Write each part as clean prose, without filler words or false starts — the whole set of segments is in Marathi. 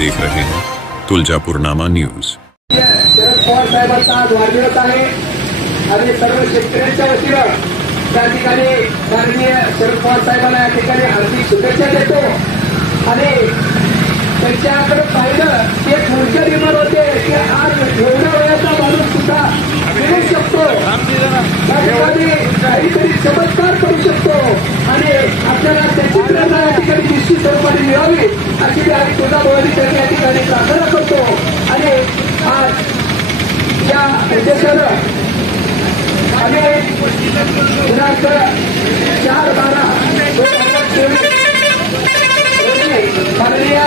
देख रहे हैं तुळजापूरनामा न्यूज। शरद पवार साहेबांचा आज वाढदिवस आहे आणि सर्व शेतकऱ्यांच्या वतीनं त्या ठिकाणी माननीय शरद पवार साहेबांना या ठिकाणी हार्दिक शुभेच्छा देतो। आणि त्यांच्याकडे पाहिलं एक मूर्छा निर्माण होते की आज एवढ्या वयाचा माणूस सुद्धा मिळू शकतो, त्या ठिकाणी काहीतरी चमत्कार करू शकतो आणि आपल्याला त्याची प्रेरणा या ठिकाणी निश्चित स्वरूपाने मिळावी अशी आम्ही तुळजाभवानीच्या या ठिकाणी प्रार्थना करतो। आणि आज या उद्देशानं आम्ही दिनांक 4/12/2024 माननीय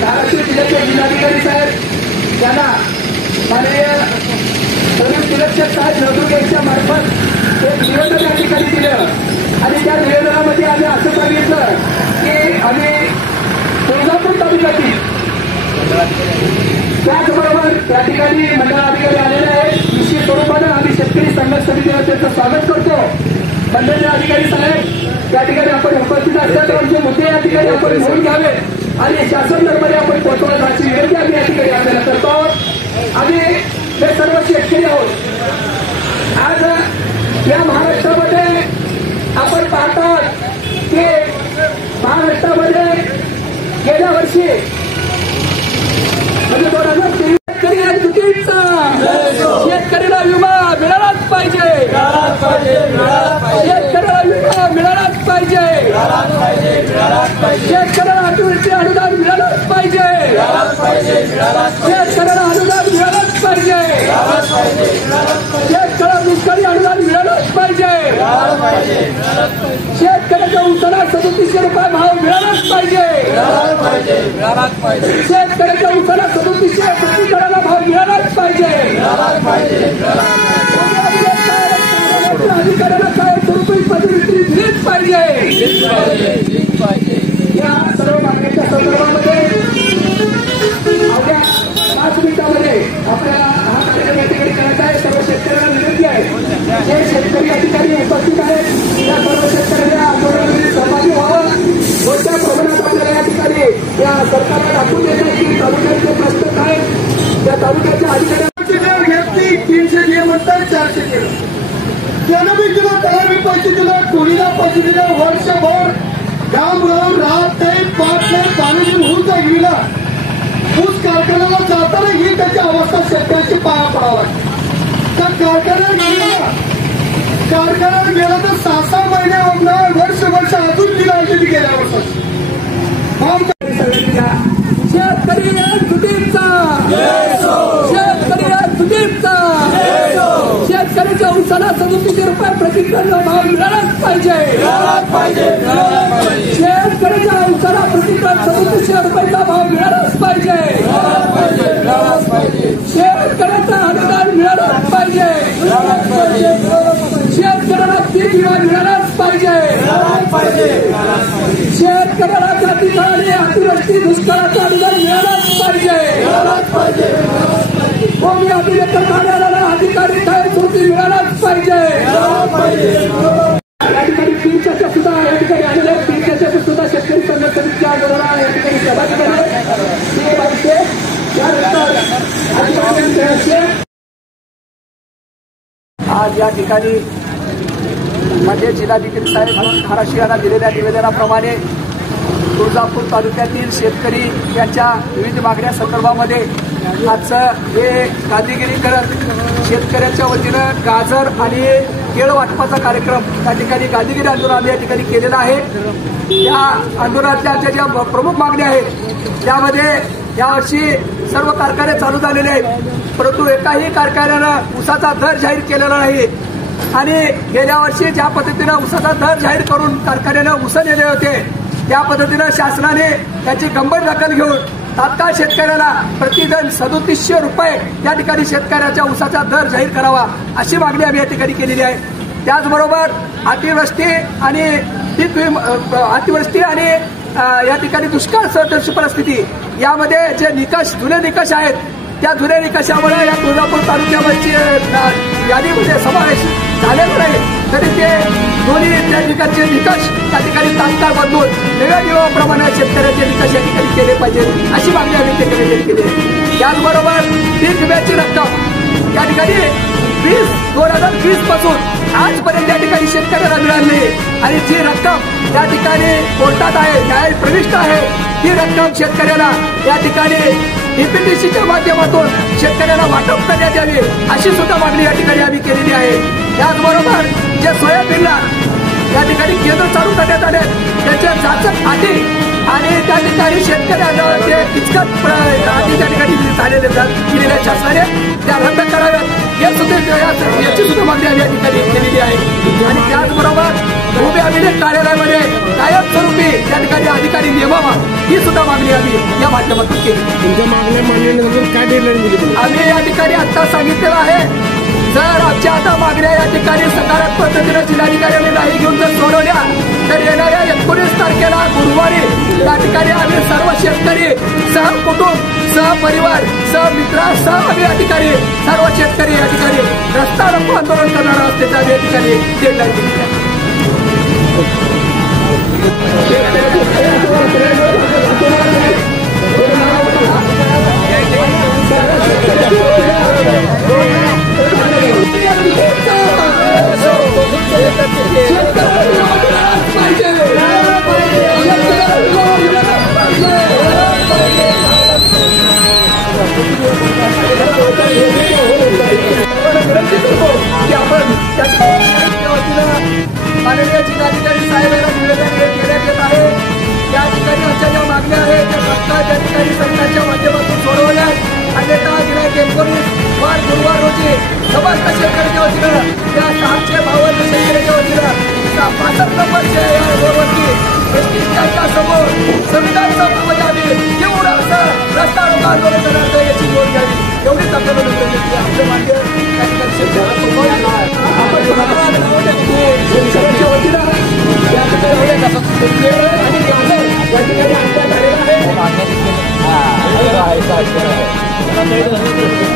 धाराशिव जिल्ह्याचे जिल्हाधिकारी साहेब यांना माननीय पोलीस निरीक्षक साहेब नवदुर्ग यांच्या मार्फत एक निवेदन या ठिकाणी दिलं आणि त्या निवेदनामध्ये आम्ही असं सांगितलं की आम्ही तुळजापूर तालुक्यातील त्याचबरोबर त्या ठिकाणी मंडळाधिकारी आलेले आहेत। निश्चित स्वरूपानं आम्ही शेतकरी संघर्ष समितीला त्यांचं स्वागत करतो। मंडळाचे अधिकारी साहेब त्या ठिकाणी आपण उपस्थित असतात, आमचे मुद्दे या ठिकाणी आपण घेऊन घ्यावे आणि शासन दरबारी आपण पोहोचवण्याची विनंती आम्ही या ठिकाणी आपल्याला करतो। आम्ही हे सर्व शेतकरी आहोत। आज या महाराष्ट्रामध्ये आपण पाहतात की महाराष्ट्रामध्ये गेल्या वर्षी म्हणजे 2023 शेतकऱ्याला विमा मिळालाच पाहिजे, शेतकऱ्याला विमा मिळालाच पाहिजे, शेतकऱ्याला अतिवृष्टी अनुदान मिळालंच पाहिजे, शेतकऱ्याला अनुदान मिळालंच पाहिजे, शेतकऱ्याला दुष्काळी अनुदान मिळालंच पाहिजे, शेतकऱ्याच्या उसाला 3700 रुपये भाव मिळालाच पाहिजे, शेतकऱ्याच्या उसाला 3700 प्रति टनाला भाव मिळालाच पाहिजे, अधिकाऱ्याला काय स्वरूपी पदविक्री दिलीच पाहिजे। या सर्व मागण्यांच्या संदर्भामध्ये अवघ्या 5 मिनिटांमध्ये आपल्याला हा कार्यक्रम या ठिकाणी करायचा आहे। सर्व शेतकऱ्यांना विनंती आहे, जे शेतकरी या ठिकाणी उपस्थित आहेत त्या सर्व शेतकऱ्यांना आंदोलनामध्ये सहभागी व्हावं। मोठ्या प्रमाणात आपल्याला या ठिकाणी या सरकारला दाखवून देत आहे की तालुक्याचे प्रश्न काय, त्या तालुक्याच्या अधिकाऱ्यांची घेतली 300 जे म्हणतात 400 केलं, त्यानं बी दिलं, त्याला बी पैसे दिलं, कोणीला पैसे दिले, वर्षभर गाव राहत नाही, पाहत नाही, पाणी होऊन जाईल। ऊस कारखान्याला जाताना ही त्याची अवस्था शेतकऱ्याची पाया पडावा। त्या कारखान्यात गेला तर 6-6 महिने वर्ष अजून दिला गेल्या वर्षात शेतकरी तुटीचा, शेतकरी तुटीचा, शेतकऱ्याच्या उसाला 3700 रुपये प्रति टन भाव मिळालाच पाहिजे, शेतकऱ्याच्या उसाला प्रति टन 3700 रुपयाचा भाव मिळालाच पाहिजे, शेतकऱ्याचा अनुदान मिळालंच पाहिजे, शेतकऱ्याला पीक विमा मिळालाच पाहिजे, शेतकऱ्याला जातीकाळ आणि अतिवृष्टी दुष्काळाचं अनुदान मिळालंच पाहिजे, भूमी अभिलेखन कार्यालयाला अधिकारी काय स्वरूपी मिळालाच पाहिजे। या ठिकाणी पीकच्या सुद्धा या ठिकाणी आलेल्या पीकच्या सुद्धा शेतकरी संघर्ष समितीच्या आंदोलनाला या ठिकाणी सहभागी झाले। आज या ठिकाणी मध्ये जिल्हाधिकारी साहेब धाराशिव यांना दिलेल्या निवेदनाप्रमाणे तुळजापूर तालुक्यातील शेतकरी यांच्या विविध मागण्या संदर्भामध्ये आजचं हे गांधीगिरी करत शेतकऱ्यांच्या वतीनं गाजर आणि केळ वाटपाचा कार्यक्रम त्या ठिकाणी गांधीगिरी आंदोलन या ठिकाणी केलेला आहे। या आंदोलनातल्या ज्या प्रमुख मागण्या आहेत त्यामध्ये यावर्षी सर्व कारखाने चालू झालेले आहेत, परंतु एकाही कारखान्यानं ऊसाचा दर जाहीर केलेला नाही आणि गेल्या वर्षी ज्या पद्धतीनं ऊसाचा दर जाहीर करून कारखान्यानं ऊस नेले होते त्या पद्धतीनं शासनाने त्याची गंभीर दखल घेऊन तात्काळ शेतकऱ्याला प्रतिटन 3700 रुपये या ठिकाणी शेतकऱ्याच्या ऊसाचा दर जाहीर करावा अशी मागणी आम्ही या ठिकाणी केलेली आहे। त्याचबरोबर अतिवृष्टी आणि या ठिकाणी दुष्काळ सदृश परिस्थिती यामध्ये जे निकष जुने निकष आहेत त्या जुन्या निकषामुळे या तुळजापूर तालुक्यामध्ये यादीमध्ये समावेश झालेला नाही। तरी ते दोन्ही त्या ठिकाणचे निकष त्या ठिकाणी तात्काळ बदलून वेगळ्या नियमाप्रमाणे शेतकऱ्याचे निकष या ठिकाणी केले पाहिजेत अशी मागणी आम्ही त्या ठिकाणी केली आहे. त्याचबरोबर पीक विम्याची रक्कम या ठिकाणी 2020 पासून आजपर्यंत या ठिकाणी शेतकऱ्याला मिळाली आणि जी रक्कम त्या ठिकाणी कोर्टात आहे न्यायालय प्रविष्ट आहे ती रक्कम शेतकऱ्याला या ठिकाणी डीपीटीसीच्या माध्यमातून शेतकऱ्याला वाटप करण्यात यावी अशी सुद्धा मागणी या ठिकाणी आम्ही केलेली आहे. त्याचबरोबर जे सोयाबीनला या ठिकाणी केंद्र चालू करण्यात आले त्याच्या जाचक अटी आणि त्या ठिकाणी शेतकऱ्यांना जे किचकट अटी त्या ठिकाणी झालेले दिलेल्या शासनाने त्या रद्द कराव्यात हे सुद्धा याची सुद्धा मागणी आम्ही या ठिकाणी केलेली आहे. आणि त्याचबरोबर उभे अभिलेख कार्यालयामध्ये कायमस्वरूपी त्या ठिकाणी अधिकारी नेमावा ही सुद्धा मागणी आम्ही या माध्यमातून केली. तुमच्या मागण्या मान्य काय डेडलाईन दिली आम्ही या ठिकाणी आता सांगितलेलं आहे जर आमच्या आता मागण्या या ठिकाणी सकारात्मक पद्धतीने जिल्हाधिकाऱ्यांनी नाही घेऊन जर सोडवल्या तर येणाऱ्या 19 तारखेला गुरुवारी या ठिकाणी आम्ही सर्व शेतकरी सहकुटुंब सहपरिवार सहमित्रासह आम्ही या ठिकाणी सर्व शेतकरी या ठिकाणी रस्ता रोको आंदोलन करणार असल्याचं आम्ही या ठिकाणी डेडलाईन दिली आहे. की आपण माननीय जिल्हाधिकारी साहेबांना निवेदन देण्यात येत आहे. त्या ठिकाणी आमच्या ज्या मागण्या आहेत त्या तत्काळ त्या ठिकाणी सरकारच्या माध्यमातून सोडवल्या अन्यथा दिनांक 19 मार्च गुरुवार रोजी समस्त शेतकऱ्याच्या वतीनं त्या 652 शेतकऱ्याच्या वतीनं 65 नंबरच्या या रोडवरती एसटीच्या समोर संविधान चौकामध्ये आम्ही तीव्र असं रस्ता रोको आंदोलन करणार याची नोंद घ्यावी एवढीच आपल्याला नोंद घेतली. आपलं मान्य त्या ठिकाणी शेतकऱ्याला आपण शेतकऱ्याच्या वतीनं या ठिकाणी आणि या ठिकाणी आणण्यात आलेलं आहे.